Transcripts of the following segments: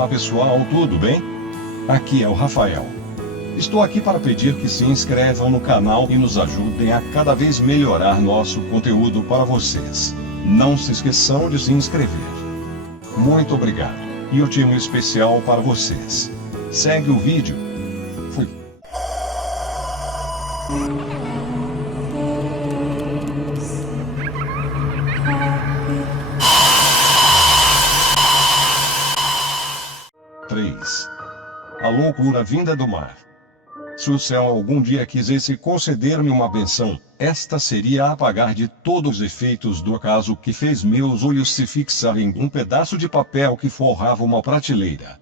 Olá pessoal, tudo bem? Aqui é o Rafael. Estou aqui para pedir que se inscrevam no canal e nos ajudem a cada vez melhorar nosso conteúdo para vocês. Não se esqueçam de se inscrever. Muito obrigado. E um time especial para vocês. Segue o vídeo. Fui. A loucura vinda do mar. Se o céu algum dia quisesse conceder-me uma benção, esta seria apagar de todos os efeitos do acaso que fez meus olhos se fixarem em um pedaço de papel que forrava uma prateleira.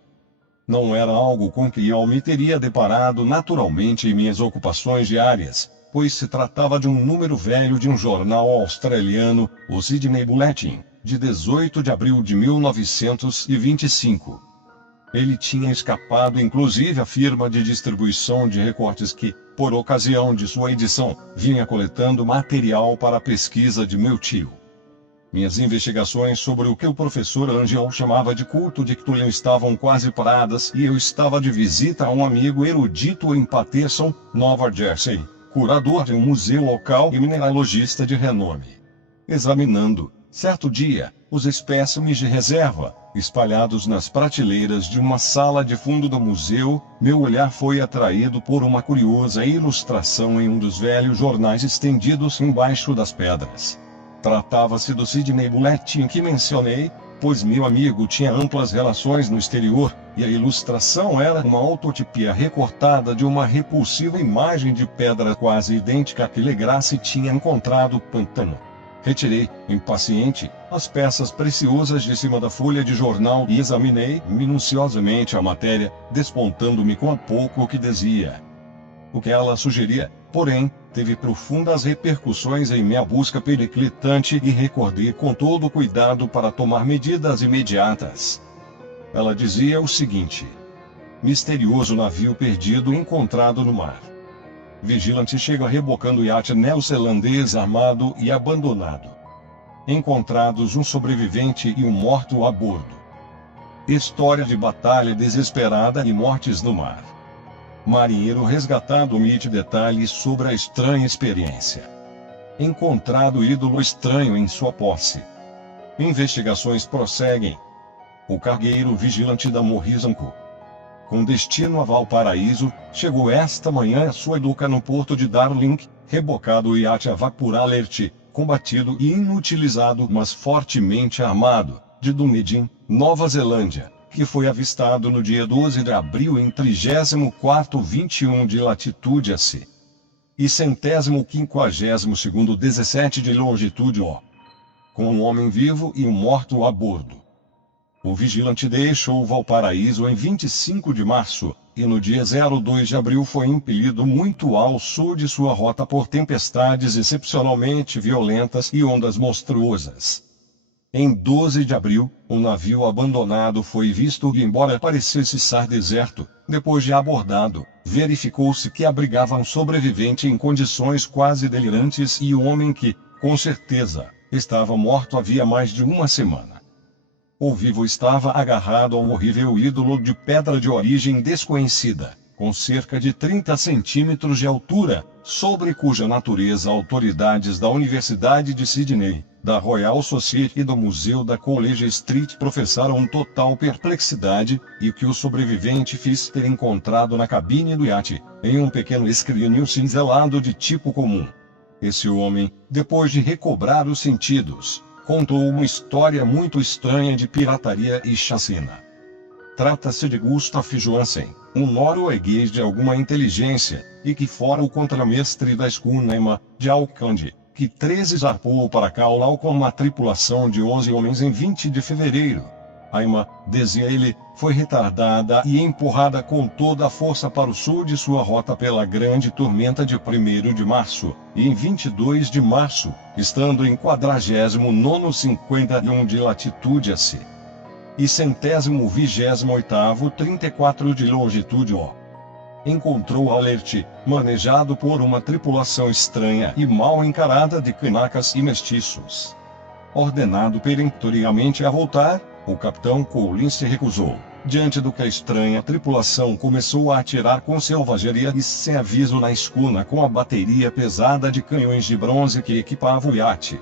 Não era algo com que eu me teria deparado naturalmente em minhas ocupações diárias, pois se tratava de um número velho de um jornal australiano, o Sydney Bulletin, de 18 de abril de 1925. Ele tinha escapado inclusive à firma de distribuição de recortes que, por ocasião de sua edição, vinha coletando material para a pesquisa de meu tio. Minhas investigações sobre o que o professor Angel chamava de culto de Cthulhu estavam quase paradas e eu estava de visita a um amigo erudito em Paterson, Nova Jersey, curador de um museu local e mineralogista de renome. Examinando, certo dia, os espécimes de reserva, espalhados nas prateleiras de uma sala de fundo do museu, meu olhar foi atraído por uma curiosa ilustração em um dos velhos jornais estendidos embaixo das pedras. Tratava-se do Sydney Bulletin que mencionei, pois meu amigo tinha amplas relações no exterior, e a ilustração era uma autotipia recortada de uma repulsiva imagem de pedra quase idêntica a que Legrasse tinha encontrado no pântano. Retirei, impaciente, as peças preciosas de cima da folha de jornal e examinei minuciosamente a matéria, despontando-me com pouco o que dizia. O que ela sugeria, porém, teve profundas repercussões em minha busca periclitante e recordei com todo cuidado para tomar medidas imediatas. Ela dizia o seguinte: misterioso navio perdido encontrado no mar. Vigilante chega rebocando iate neozelandês armado e abandonado. Encontrados um sobrevivente e um morto a bordo. História de batalha desesperada e mortes no mar. Marinheiro resgatado omite detalhes sobre a estranha experiência. Encontrado ídolo estranho em sua posse. Investigações prosseguem. O cargueiro vigilante da Morrisonco, com destino a Valparaíso, chegou esta manhã a sua educa no porto de Darling, rebocado o iate a vapor Alert, combatido e inutilizado mas fortemente armado, de Dunedin, Nova Zelândia, que foi avistado no dia 12 de abril em 34°21 de latitude AC. E 152º 17 de longitude O. Com um homem vivo e um morto a bordo. O vigilante deixou Valparaíso em 25 de março, e no dia 02 de abril foi impelido muito ao sul de sua rota por tempestades excepcionalmente violentas e ondas monstruosas. Em 12 de abril, um navio abandonado foi visto e, embora parecesse estar deserto, depois de abordado, verificou-se que abrigava um sobrevivente em condições quase delirantes e um homem que, com certeza, estava morto havia mais de uma semana. O vivo estava agarrado a um horrível ídolo de pedra de origem desconhecida, com cerca de 30 centímetros de altura, sobre cuja natureza autoridades da Universidade de Sydney, da Royal Society e do Museu da College Street professaram total perplexidade, e que o sobrevivente fez ter encontrado na cabine do iate, em um pequeno escrínio cinzelado de tipo comum. Esse homem, depois de recobrar os sentidos, contou uma história muito estranha de pirataria e chacina. Trata-se de Gustaf Johansen, um norueguês de alguma inteligência, e que fora o contramestre da escuna de Auckland, que 13 zarpou para Callao com uma tripulação de 11 homens em 20 de fevereiro. A Ima, dizia ele, foi retardada e empurrada com toda a força para o sul de sua rota pela grande tormenta de 1º de março, e em 22 de março, estando em 49º 51 de latitude AC, e 128º 34 de longitude O. Encontrou Alert, manejado por uma tripulação estranha e mal encarada de canacas e mestiços. Ordenado peremptoriamente a voltar, o capitão Collins se recusou, diante do que a estranha tripulação começou a atirar com selvageria e sem aviso na escuna com a bateria pesada de canhões de bronze que equipava o iate.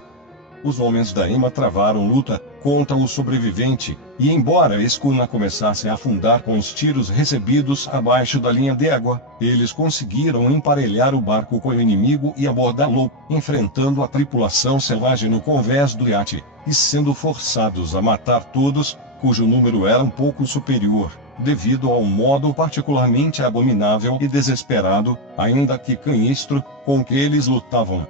Os homens da Ema travaram luta contra o sobrevivente, e embora a escuna começasse a afundar com os tiros recebidos abaixo da linha d'água, eles conseguiram emparelhar o barco com o inimigo e abordá-lo, enfrentando a tripulação selvagem no convés do iate, e sendo forçados a matar todos, cujo número era um pouco superior, devido ao modo particularmente abominável e desesperado, ainda que canhestro, com que eles lutavam.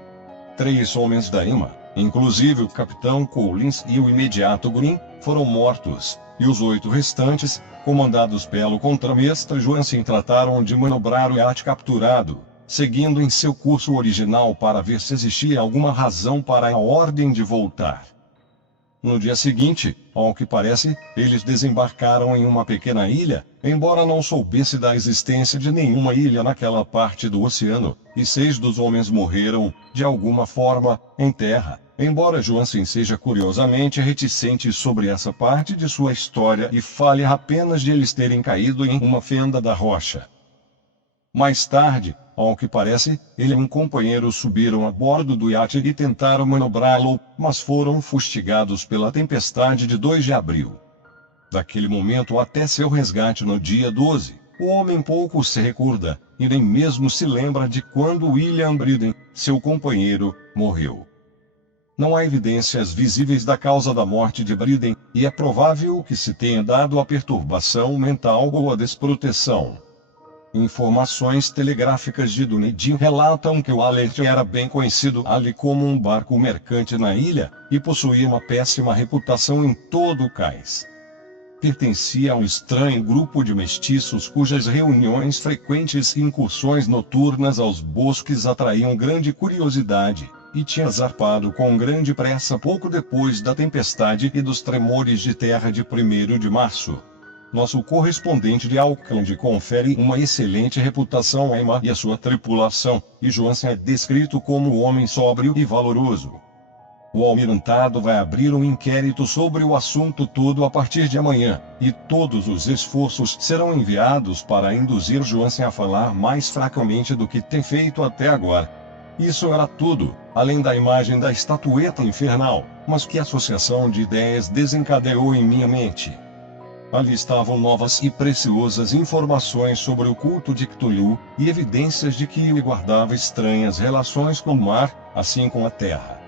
3 homens da Ema, inclusive o capitão Collins e o imediato Green, foram mortos, e os 8 restantes, comandados pelo contramestre Johansen, trataram de manobrar o iate capturado, seguindo em seu curso original para ver se existia alguma razão para a ordem de voltar. No dia seguinte, ao que parece, eles desembarcaram em uma pequena ilha, embora não soubesse da existência de nenhuma ilha naquela parte do oceano, e 6 dos homens morreram, de alguma forma, em terra, embora Johansen seja curiosamente reticente sobre essa parte de sua história e fale apenas de eles terem caído em uma fenda da rocha. Mais tarde, ao que parece, ele e um companheiro subiram a bordo do iate e tentaram manobrá-lo, mas foram fustigados pela tempestade de 2 de abril. Daquele momento até seu resgate no dia 12, o homem pouco se recorda, e nem mesmo se lembra de quando William Briden, seu companheiro, morreu. Não há evidências visíveis da causa da morte de Briden, e é provável que se tenha dado a perturbação mental ou a desproteção. Informações telegráficas de Dunedin relatam que o Alert era bem conhecido ali como um barco mercante na ilha, e possuía uma péssima reputação em todo o cais. Pertencia a um estranho grupo de mestiços cujas reuniões frequentes e incursões noturnas aos bosques atraíam grande curiosidade, e tinha zarpado com grande pressa pouco depois da tempestade e dos tremores de terra de 1º de março. Nosso correspondente de Auckland confere uma excelente reputação a Ema e a sua tripulação, e Johansen é descrito como um homem sóbrio e valoroso. O almirantado vai abrir um inquérito sobre o assunto todo a partir de amanhã, e todos os esforços serão enviados para induzir Johansen a falar mais francamente do que tem feito até agora. Isso era tudo, além da imagem da estatueta infernal, mas que associação de ideias desencadeou em minha mente. Ali estavam novas e preciosas informações sobre o culto de Cthulhu, e evidências de que ele guardava estranhas relações com o mar, assim como a terra.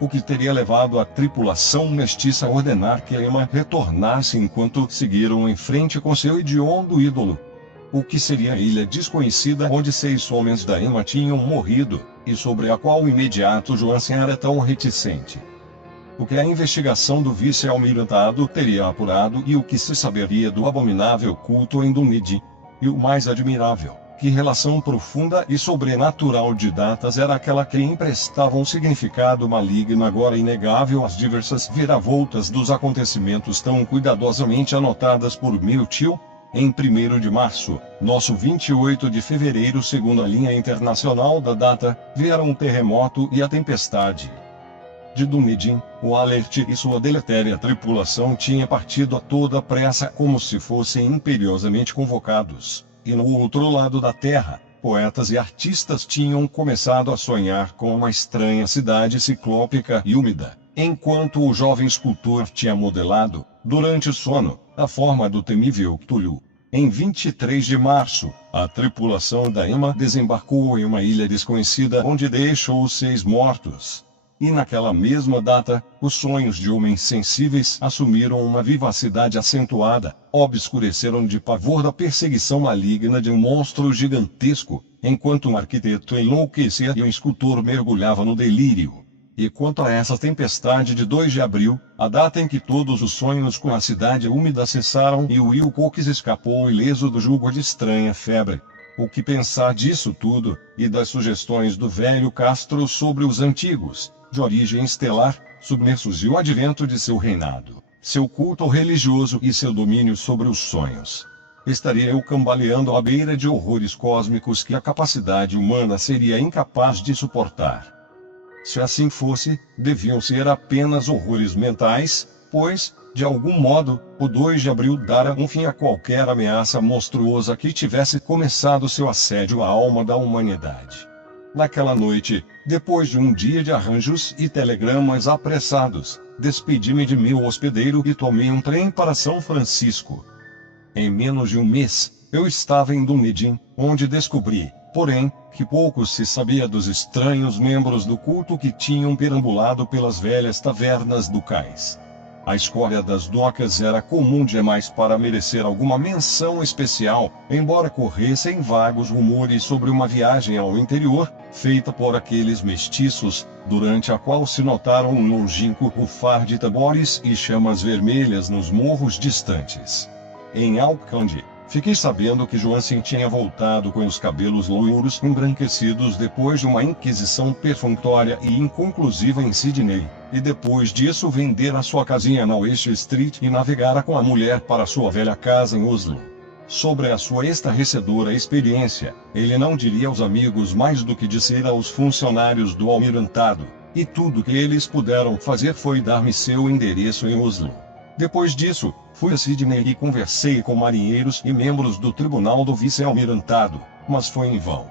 O que teria levado a tripulação mestiça a ordenar que Ema retornasse enquanto seguiram em frente com seu hediondo ídolo. O que seria a ilha desconhecida onde 6 homens da Ema tinham morrido, e sobre a qual o imediato Johansen era tão reticente. O que a investigação do vice-almirantado teria apurado e o que se saberia do abominável culto em Dunedin. E o mais admirável, que relação profunda e sobrenatural de datas era aquela que emprestava um significado maligno agora inegável às diversas viravoltas dos acontecimentos tão cuidadosamente anotadas por meu tio. Em 1º de março, nosso 28 de fevereiro, segundo a linha internacional da data, vieram um terremoto e a tempestade. De Dunedin, o Alert e sua deletéria tripulação tinha partido a toda pressa como se fossem imperiosamente convocados, e no outro lado da terra, poetas e artistas tinham começado a sonhar com uma estranha cidade ciclópica e úmida, enquanto o jovem escultor tinha modelado, durante o sono, a forma do temível Cthulhu. Em 23 de março, a tripulação da Ema desembarcou em uma ilha desconhecida onde deixou os 6 mortos. E naquela mesma data, os sonhos de homens sensíveis assumiram uma vivacidade acentuada, obscureceram de pavor da perseguição maligna de um monstro gigantesco, enquanto um arquiteto enlouquecia e um escultor mergulhava no delírio. E quanto a essa tempestade de 2 de abril, a data em que todos os sonhos com a cidade úmida cessaram e Will Cox escapou ileso do jugo de estranha febre. O que pensar disso tudo, e das sugestões do velho Castro sobre os antigos, de origem estelar, submersos e o advento de seu reinado, seu culto religioso e seu domínio sobre os sonhos? Estaria eu cambaleando à beira de horrores cósmicos que a capacidade humana seria incapaz de suportar. Se assim fosse, deviam ser apenas horrores mentais, pois, De algum modo, o 2 de abril dara um fim a qualquer ameaça monstruosa que tivesse começado seu assédio à alma da humanidade. Naquela noite, depois de um dia de arranjos e telegramas apressados, despedi-me de meu hospedeiro e tomei um trem para São Francisco. Em menos de um mês, eu estava em Dunedin, onde descobri, porém, que pouco se sabia dos estranhos membros do culto que tinham perambulado pelas velhas tavernas do cais. A escória das docas era comum demais para merecer alguma menção especial, embora corressem vagos rumores sobre uma viagem ao interior, feita por aqueles mestiços, durante a qual se notaram um longínquo rufar de tambores e chamas vermelhas nos morros distantes. Em Auckland, fiquei sabendo que Johansen tinha voltado com os cabelos louros embranquecidos depois de uma inquisição perfunctória e inconclusiva em Sydney, e depois disso vendera sua casinha na West Street e navegara com a mulher para sua velha casa em Oslo. Sobre a sua estarrecedora experiência, ele não diria aos amigos mais do que dissera aos funcionários do almirantado, e tudo que eles puderam fazer foi dar-me seu endereço em Oslo. Depois disso, fui a Sydney e conversei com marinheiros e membros do tribunal do vice-almirantado, mas foi em vão.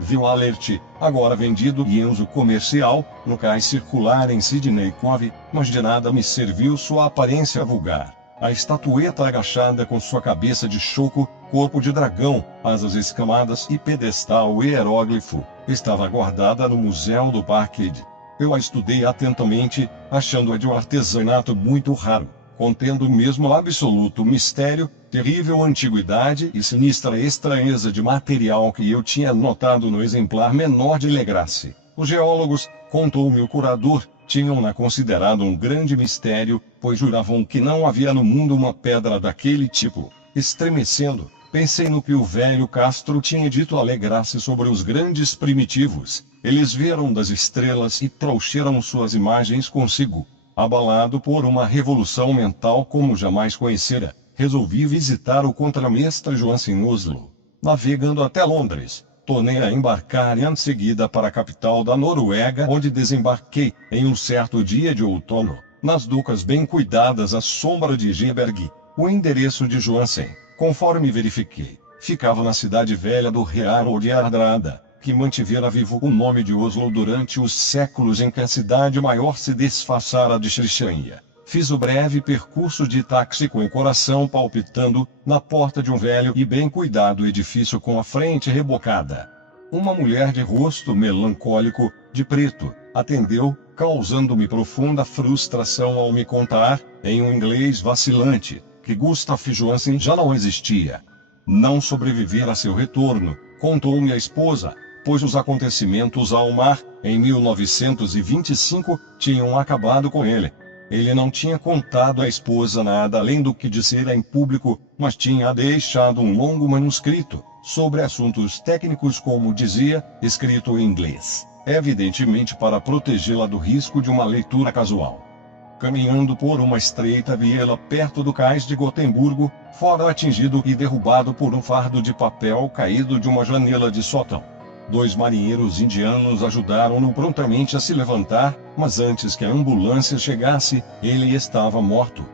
Vi o Alert, agora vendido e em uso comercial, no cais circular em Sydney Cove, mas de nada me serviu sua aparência vulgar. A estatueta agachada com sua cabeça de choco, corpo de dragão, asas escamadas e pedestal hieróglifo, estava guardada no Museu do Parkhead. Eu a estudei atentamente, achando-a de um artesanato muito raro, contendo o mesmo absoluto mistério, terrível antiguidade e sinistra estranheza de material que eu tinha notado no exemplar menor de Legrasse. Os geólogos, contou-me o curador, tinham-na considerado um grande mistério, pois juravam que não havia no mundo uma pedra daquele tipo. Estremecendo, pensei no que o velho Castro tinha dito a Legrasse sobre os grandes primitivos. Eles vieram das estrelas e trouxeram suas imagens consigo. Abalado por uma revolução mental como jamais conhecera, resolvi visitar o contramestre Johansen em Oslo. Navegando até Londres, tornei a embarcar em seguida para a capital da Noruega, onde desembarquei, em um certo dia de outono, nas docas bem cuidadas à sombra de Geberg. O endereço de Johansen, conforme verifiquei, ficava na cidade velha do Rearo de Ardrada, que mantivera vivo o nome de Oslo durante os séculos em que a cidade maior se desfaçara de Christiania. Fiz o breve percurso de táxi com o coração palpitando, na porta de um velho e bem cuidado edifício com a frente rebocada. Uma mulher de rosto melancólico, de preto, atendeu, causando-me profunda frustração ao me contar, em um inglês vacilante, que Gustav Johansen já não existia. Não sobrevivera a seu retorno, contou-me a esposa, pois os acontecimentos ao mar, em 1925, tinham acabado com ele. Ele não tinha contado à esposa nada além do que dissera em público, mas tinha deixado um longo manuscrito, sobre assuntos técnicos como dizia, escrito em inglês, evidentemente para protegê-la do risco de uma leitura casual. Caminhando por uma estreita viela perto do cais de Gotemburgo, fora atingido e derrubado por um fardo de papel caído de uma janela de sótão. 2 marinheiros indianos ajudaram-no prontamente a se levantar, mas antes que a ambulância chegasse, ele estava morto.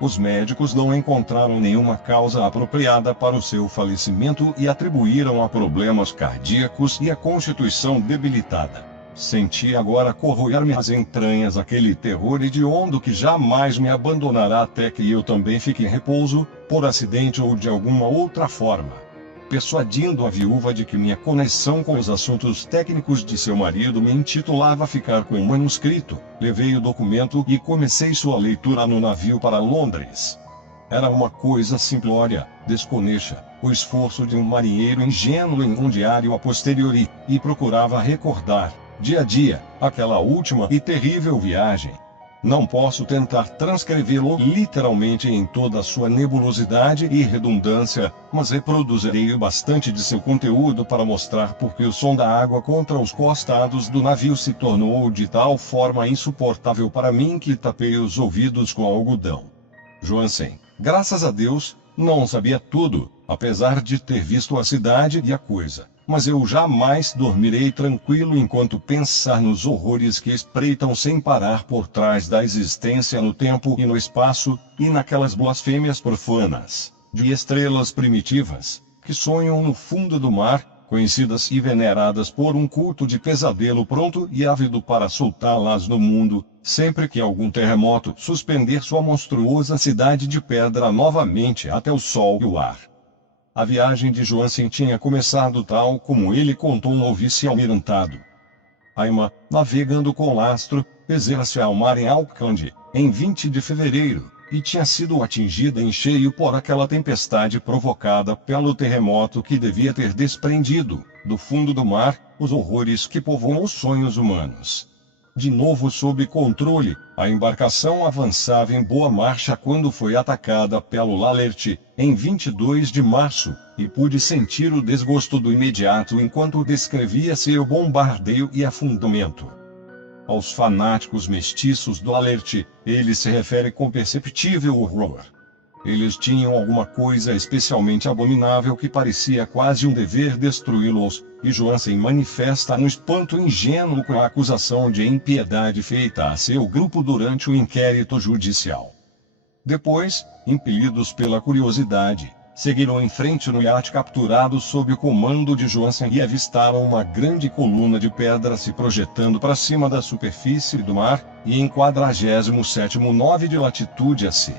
Os médicos não encontraram nenhuma causa apropriada para o seu falecimento e atribuíram a problemas cardíacos e a constituição debilitada. Senti agora corroer-me as entranhas aquele terror hediondo que jamais me abandonará até que eu também fique em repouso, por acidente ou de alguma outra forma. Persuadindo a viúva de que minha conexão com os assuntos técnicos de seu marido me intitulava a ficar com o manuscrito, levei o documento e comecei sua leitura no navio para Londres. Era uma coisa simplória, desconexa, o esforço de um marinheiro ingênuo em um diário a posteriori, e procurava recordar, dia a dia, aquela última e terrível viagem. Não posso tentar transcrevê-lo literalmente em toda a sua nebulosidade e redundância, mas reproduzirei bastante de seu conteúdo para mostrar porque o som da água contra os costados do navio se tornou de tal forma insuportável para mim que tapei os ouvidos com algodão. Johansen, graças a Deus, não sabia tudo, apesar de ter visto a cidade e a coisa. mas eu jamais dormirei tranquilo enquanto pensar nos horrores que espreitam sem parar por trás da existência no tempo e no espaço, e naquelas blasfêmias profanas, de estrelas primitivas, que sonham no fundo do mar, conhecidas e veneradas por um culto de pesadelo pronto e ávido para soltá-las no mundo, sempre que algum terremoto suspender sua monstruosa cidade de pedra novamente até o sol e o ar. A viagem de Johansen tinha começado tal como ele contou ao vice-almirantado. Aima, navegando com lastro, fezera-se ao mar em Auckland, em 20 de fevereiro, e tinha sido atingida em cheio por aquela tempestade provocada pelo terremoto que devia ter desprendido, do fundo do mar, os horrores que povoam os sonhos humanos. De novo sob controle, a embarcação avançava em boa marcha quando foi atacada pelo Lalert, em 22 de março, e pude sentir o desgosto do imediato enquanto descrevia seu bombardeio e afundamento. Aos fanáticos mestiços do Alert, ele se refere com perceptível horror. Eles tinham alguma coisa especialmente abominável que parecia quase um dever destruí-los, e Johansen manifesta um espanto ingênuo com a acusação de impiedade feita a seu grupo durante o inquérito judicial. Depois, impelidos pela curiosidade, seguiram em frente no iate capturado sob o comando de Johansen e avistaram uma grande coluna de pedra se projetando para cima da superfície do mar, e em 47º de latitude AC.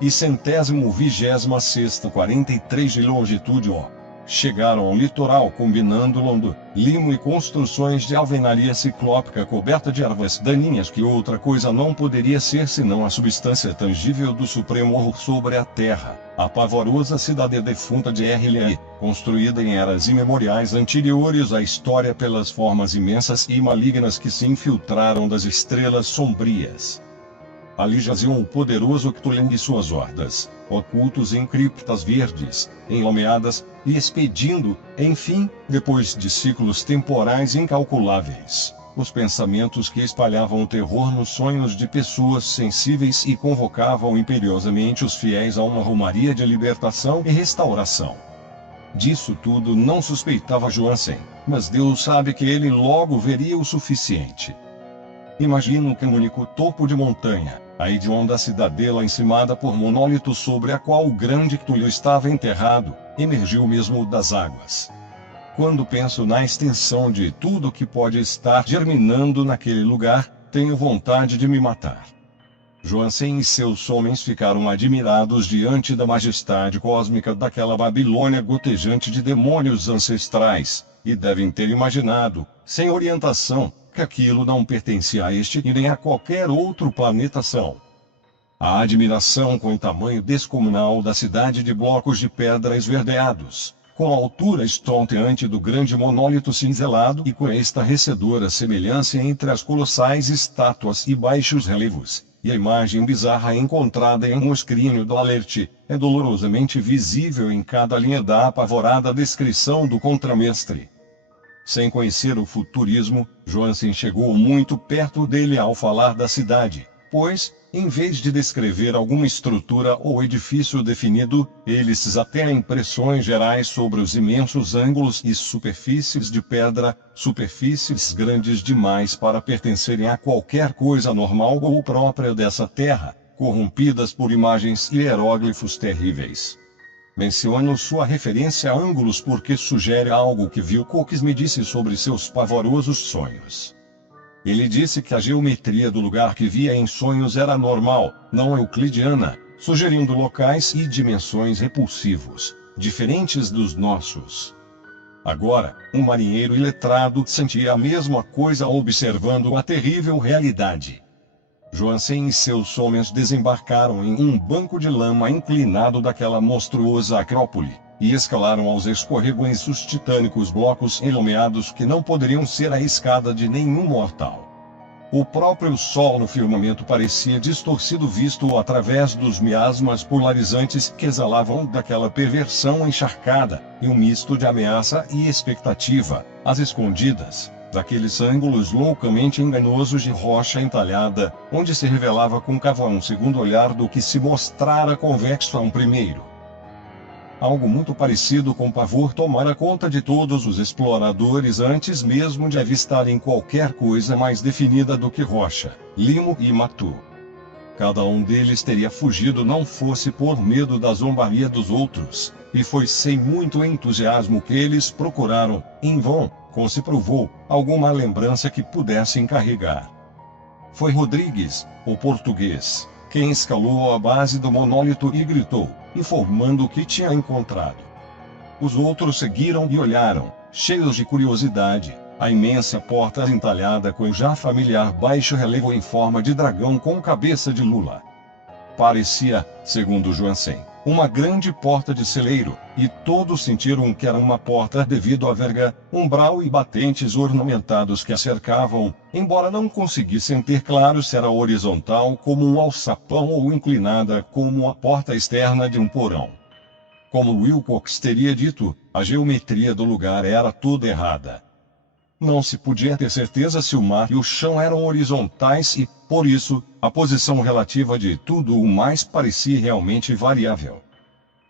E 126ª 43 de longitude O. Chegaram ao litoral combinando londo, limo e construções de alvenaria ciclópica coberta de ervas daninhas que outra coisa não poderia ser senão a substância tangível do supremo horror sobre a terra, a pavorosa cidade defunta de R'lyeh, construída em eras imemoriais anteriores à história pelas formas imensas e malignas que se infiltraram das estrelas sombrias. Ali jaziam o poderoso Cthulhu e suas hordas, ocultos em criptas verdes, enlameadas, e expedindo, enfim, depois de ciclos temporais incalculáveis, os pensamentos que espalhavam o terror nos sonhos de pessoas sensíveis e convocavam imperiosamente os fiéis a uma romaria de libertação e restauração. Disso tudo não suspeitava Johansen, mas Deus sabe que ele logo veria o suficiente. Imagino que um único topo de montanha, a hedionda cidadela encimada por monólitos sobre a qual o grande Cthulhu estava enterrado, emergiu mesmo das águas. Quando penso na extensão de tudo que pode estar germinando naquele lugar, tenho vontade de me matar. Johansen e seus homens ficaram admirados diante da majestade cósmica daquela Babilônia gotejante de demônios ancestrais, e devem ter imaginado, sem orientação, que aquilo não pertencia a este e nem a qualquer outro planetação. A admiração com o tamanho descomunal da cidade de blocos de pedra esverdeados, com a altura estonteante do grande monólito cinzelado e com a estarrecedora semelhança entre as colossais estátuas e baixos relevos, e a imagem bizarra encontrada em um escrínio do Alert, é dolorosamente visível em cada linha da apavorada descrição do contramestre. Sem conhecer o futurismo, Johansen chegou muito perto dele ao falar da cidade, pois, em vez de descrever alguma estrutura ou edifício definido, eles até impressões gerais sobre os imensos ângulos e superfícies de pedra, superfícies grandes demais para pertencerem a qualquer coisa normal ou própria dessa terra, corrompidas por imagens e hieróglifos terríveis. Menciono sua referência a ângulos porque sugere algo que Wilcox me disse sobre seus pavorosos sonhos. Ele disse que a geometria do lugar que via em sonhos era normal, não euclidiana, sugerindo locais e dimensões repulsivos, diferentes dos nossos. Agora, um marinheiro iletrado sentia a mesma coisa observando a terrível realidade. Johansen e seus homens desembarcaram em um banco de lama inclinado daquela monstruosa acrópole, e escalaram aos escorregões titânicos blocos enlumeados que não poderiam ser a escada de nenhum mortal. O próprio sol no firmamento parecia distorcido visto através dos miasmas polarizantes que exalavam daquela perversão encharcada, e um misto de ameaça e expectativa, às escondidas, daqueles ângulos loucamente enganosos de rocha entalhada, onde se revelava côncavo a um segundo olhar do que se mostrara convexo a um primeiro. Algo muito parecido com pavor tomara conta de todos os exploradores antes mesmo de avistarem qualquer coisa mais definida do que rocha, limo e mato. Cada um deles teria fugido não fosse por medo da zombaria dos outros, e foi sem muito entusiasmo que eles procuraram, em vão, como se provou, alguma lembrança que pudessem carregar. Foi Rodrigues, o português, quem escalou a base do monólito e gritou, informando o que tinha encontrado. Os outros seguiram e olharam, cheios de curiosidade, a imensa porta entalhada com o já familiar baixo relevo em forma de dragão com cabeça de lula. Parecia, segundo Johansen, uma grande porta de celeiro, e todos sentiram que era uma porta devido à verga, umbral e batentes ornamentados que a cercavam, embora não conseguissem ter claro se era horizontal como um alçapão ou inclinada como a porta externa de um porão. Como Wilcox teria dito, a geometria do lugar era toda errada. Não se podia ter certeza se o mar e o chão eram horizontais e, por isso, a posição relativa de tudo o mais parecia realmente variável.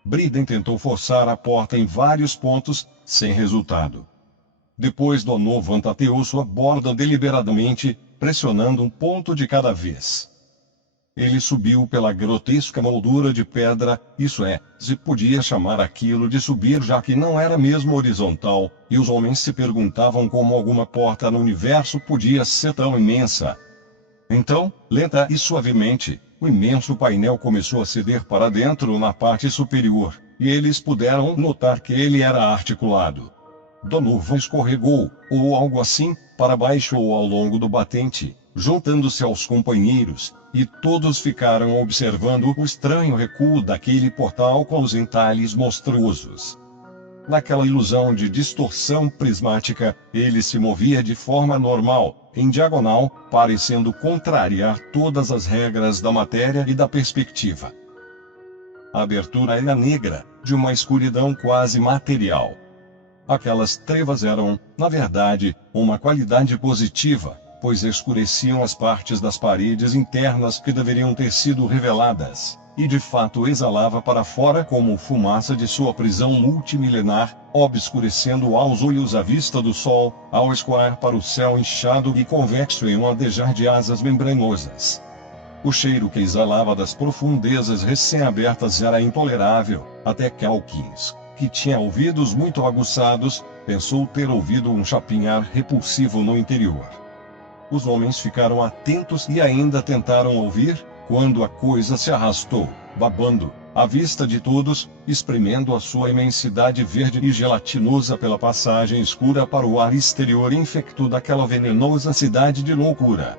Briden tentou forçar a porta em vários pontos, sem resultado. Depois Donovan tateou sua borda deliberadamente, pressionando um ponto de cada vez. Ele subiu pela grotesca moldura de pedra, isso é, se podia chamar aquilo de subir já que não era mesmo horizontal, e os homens se perguntavam como alguma porta no universo podia ser tão imensa. Então, lenta e suavemente, o imenso painel começou a ceder para dentro na parte superior, e eles puderam notar que ele era articulado. Donovan escorregou, ou algo assim, para baixo ou ao longo do batente, juntando-se aos companheiros, e todos ficaram observando o estranho recuo daquele portal com os entalhes monstruosos. Naquela ilusão de distorção prismática, ele se movia de forma normal, em diagonal, parecendo contrariar todas as regras da matéria e da perspectiva. A abertura era negra, de uma escuridão quase material. Aquelas trevas eram, na verdade, uma qualidade positiva, pois escureciam as partes das paredes internas que deveriam ter sido reveladas, e de fato exalava para fora como fumaça de sua prisão multimilenar, obscurecendo aos olhos a vista do sol, ao escoar para o céu inchado e convexo em um adejar de asas membranosas. O cheiro que exalava das profundezas recém-abertas era intolerável, até que Hawkins, que tinha ouvidos muito aguçados, pensou ter ouvido um chapinhar repulsivo no interior. Os homens ficaram atentos e ainda tentaram ouvir, quando a coisa se arrastou, babando, à vista de todos, espremendo a sua imensidade verde e gelatinosa pela passagem escura para o ar exterior infecto daquela venenosa cidade de loucura.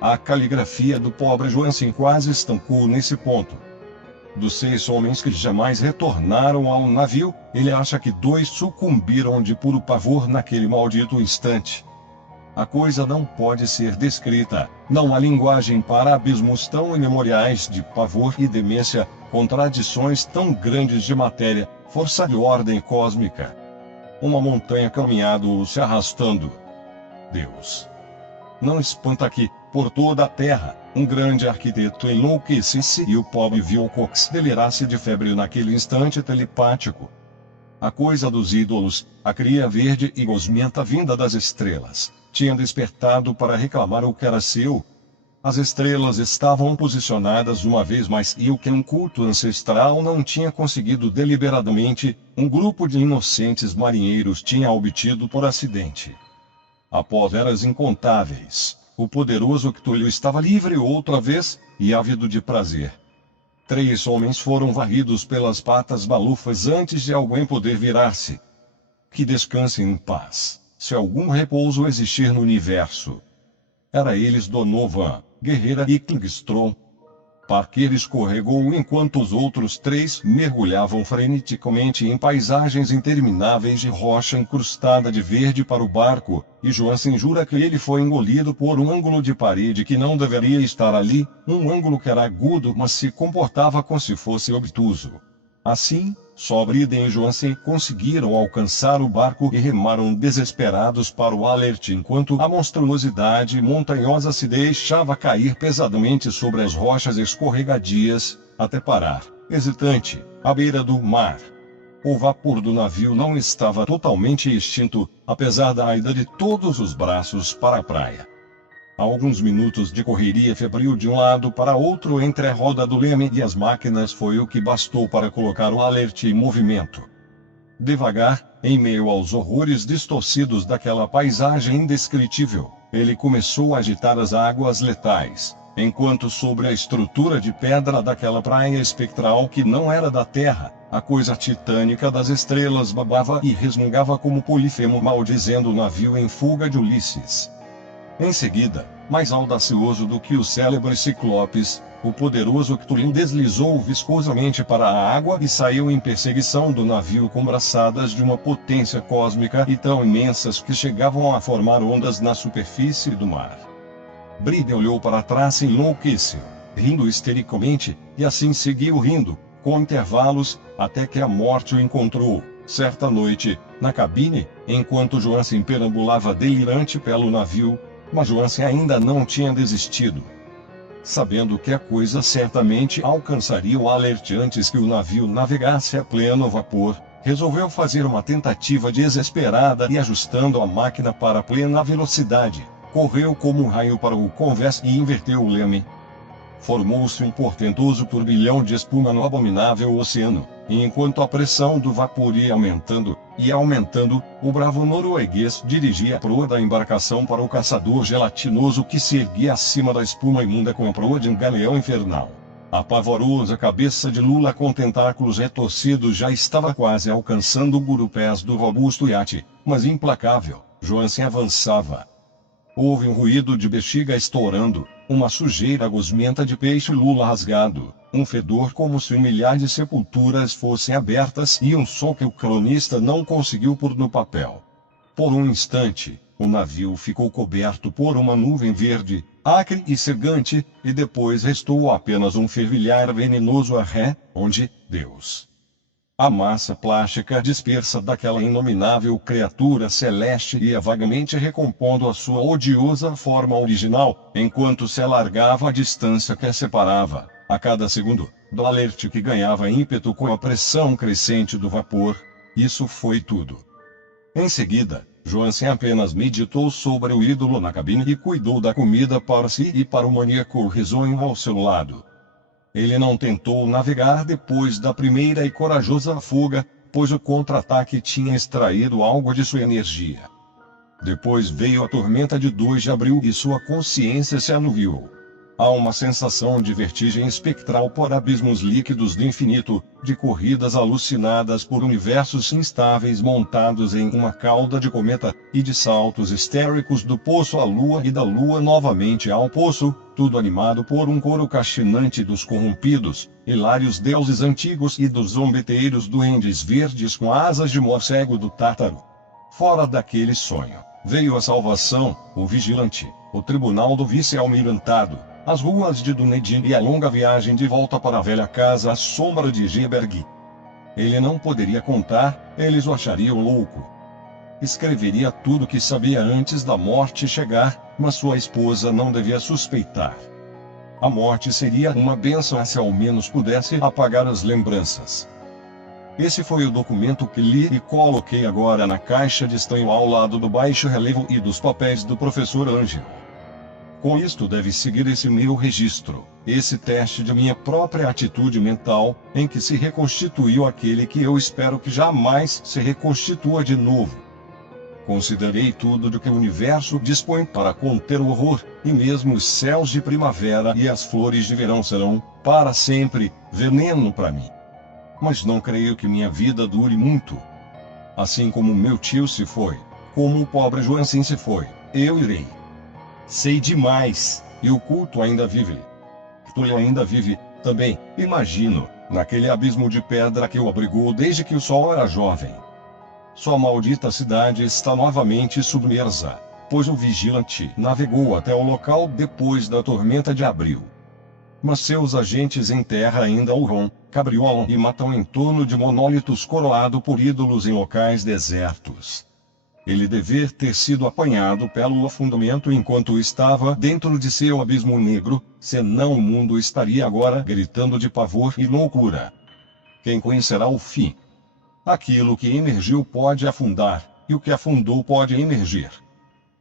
A caligrafia do pobre Johansen quase estancou nesse ponto. Dos 6 homens que jamais retornaram ao navio, ele acha que 2 sucumbiram de puro pavor naquele maldito instante. A coisa não pode ser descrita, não há linguagem para abismos tão imemoriais de pavor e demência, contradições tão grandes de matéria, força de ordem cósmica. Uma montanha caminhado se arrastando. Deus! Não espanta que, por toda a terra, um grande arquiteto enlouquecesse e o pobre Wilcox delirasse de febre naquele instante telepático. A coisa dos ídolos, a cria verde e gosmenta vinda das estrelas, tinha despertado para reclamar o que era seu. As estrelas estavam posicionadas uma vez mais e o que um culto ancestral não tinha conseguido deliberadamente, um grupo de inocentes marinheiros tinha obtido por acidente. Após eras incontáveis, o poderoso Cthulhu estava livre outra vez, e ávido de prazer. 3 homens foram varridos pelas patas balufas antes de alguém poder virar-se. Que descansem em paz, se algum repouso existir no universo. Era eles Donovan, Guerreira e Klingstrom. Parker escorregou enquanto os outros 3 mergulhavam freneticamente em paisagens intermináveis de rocha incrustada de verde para o barco, e Johansen jura que ele foi engolido por um ângulo de parede que não deveria estar ali, um ângulo que era agudo mas se comportava como se fosse obtuso. Assim, só Briden e Johansen conseguiram alcançar o barco e remaram desesperados para o Alert enquanto a monstruosidade montanhosa se deixava cair pesadamente sobre as rochas escorregadias, até parar, hesitante, à beira do mar. O vapor do navio não estava totalmente extinto, apesar da ida de todos os braços para a praia. Alguns minutos de correria febril de um lado para outro entre a roda do leme e as máquinas foi o que bastou para colocar o alerte em movimento. Devagar, em meio aos horrores distorcidos daquela paisagem indescritível, ele começou a agitar as águas letais, enquanto sobre a estrutura de pedra daquela praia espectral que não era da terra, a coisa titânica das estrelas babava e resmungava como Polifemo maldizendo o navio em fuga de Ulisses. Em seguida, mais audacioso do que os célebres ciclopes, o poderoso Cthulhu deslizou viscosamente para a água e saiu em perseguição do navio com braçadas de uma potência cósmica e tão imensas que chegavam a formar ondas na superfície do mar. Bride olhou para trás e enlouqueceu, rindo histericamente, e assim seguiu rindo, com intervalos, até que a morte o encontrou, certa noite, na cabine, enquanto Johansen perambulava delirante pelo navio, mas Johansen ainda não tinha desistido. Sabendo que a coisa certamente alcançaria o alerte antes que o navio navegasse a pleno vapor, resolveu fazer uma tentativa desesperada e ajustando a máquina para plena velocidade, correu como um raio para o convés e inverteu o leme. Formou-se um portentoso turbilhão de espuma no abominável oceano, e enquanto a pressão do vapor ia aumentando, o bravo norueguês dirigia a proa da embarcação para o caçador gelatinoso que se erguia acima da espuma imunda com a proa de um galeão infernal. A pavorosa cabeça de Lula com tentáculos retorcidos já estava quase alcançando o gurupés do robusto iate, mas implacável, Johansen avançava. Houve um ruído de bexiga estourando, uma sujeira gosmenta de peixe Lula rasgado, um fedor como se um milhar de sepulturas fossem abertas e um som que o cronista não conseguiu pôr no papel. Por um instante, o navio ficou coberto por uma nuvem verde, acre e cegante, e depois restou apenas um fervilhar venenoso a ré, onde, Deus. A massa plástica dispersa daquela inominável criatura celeste ia vagamente recompondo a sua odiosa forma original, enquanto se alargava a distância que a separava, a cada segundo, do alerte que ganhava ímpeto com a pressão crescente do vapor. Isso foi tudo. Em seguida, Johansen apenas meditou sobre o ídolo na cabine e cuidou da comida para si e para o maníaco risonho ao seu lado. Ele não tentou navegar depois da primeira e corajosa fuga, pois o contra-ataque tinha extraído algo de sua energia. Depois veio a tormenta de 2 de abril e sua consciência se anuviou. Há uma sensação de vertigem espectral por abismos líquidos do infinito, de corridas alucinadas por universos instáveis montados em uma cauda de cometa, e de saltos histéricos do poço à lua e da lua novamente ao poço, tudo animado por um coro castinante dos corrompidos, hilários deuses antigos e dos zombeteiros duendes verdes com asas de morcego do Tártaro. Fora daquele sonho, veio a salvação, o vigilante, o tribunal do vice-almirantado, as ruas de Dunedin e a longa viagem de volta para a velha casa à sombra de Geberg. Ele não poderia contar, eles o achariam louco. Escreveria tudo o que sabia antes da morte chegar, mas sua esposa não devia suspeitar. A morte seria uma bênção se ao menos pudesse apagar as lembranças. Esse foi o documento que li e coloquei agora na caixa de estanho ao lado do baixo relevo e dos papéis do professor Ângelo. Com isto deve seguir esse meu registro, esse teste de minha própria atitude mental, em que se reconstituiu aquele que eu espero que jamais se reconstitua de novo. Considerei tudo do que o universo dispõe para conter o horror, e mesmo os céus de primavera e as flores de verão serão, para sempre, veneno para mim. Mas não creio que minha vida dure muito. Assim como meu tio se foi, como o pobre Johansen se foi, eu irei. Sei demais, e o culto ainda vive. Cthulhu ainda vive, também, imagino, naquele abismo de pedra que o abrigou desde que o sol era jovem. Sua maldita cidade está novamente submersa, pois o vigilante navegou até o local depois da tormenta de abril. Mas seus agentes em terra ainda o cabriolam e matam em torno de monólitos coroado por ídolos em locais desertos. Ele dever ter sido apanhado pelo afundamento enquanto estava dentro de seu abismo negro, senão o mundo estaria agora gritando de pavor e loucura. Quem conhecerá o fim? Aquilo que emergiu pode afundar, e o que afundou pode emergir.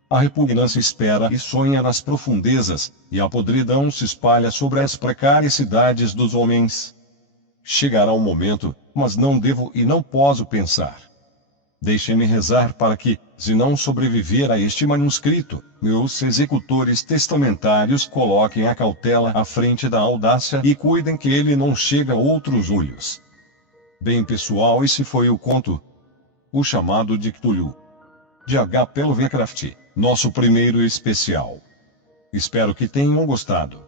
A repugnância espera e sonha nas profundezas, e a podridão se espalha sobre as precariedades dos homens. Chegará o momento, mas não devo e não posso pensar. Deixe-me rezar para que, se não sobreviver a este manuscrito, meus executores testamentários coloquem a cautela à frente da audácia e cuidem que ele não chegue a outros olhos. Bem pessoal, esse foi o conto O Chamado de Cthulhu, de H.P. Lovecraft, nosso primeiro especial. Espero que tenham gostado.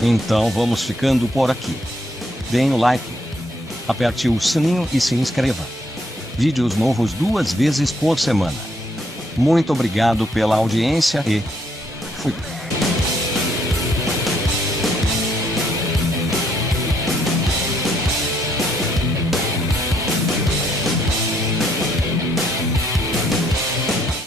Então vamos ficando por aqui. Deem o like, aperte o sininho e se inscreva. Vídeos novos 2 vezes por semana. Muito obrigado pela audiência e fui.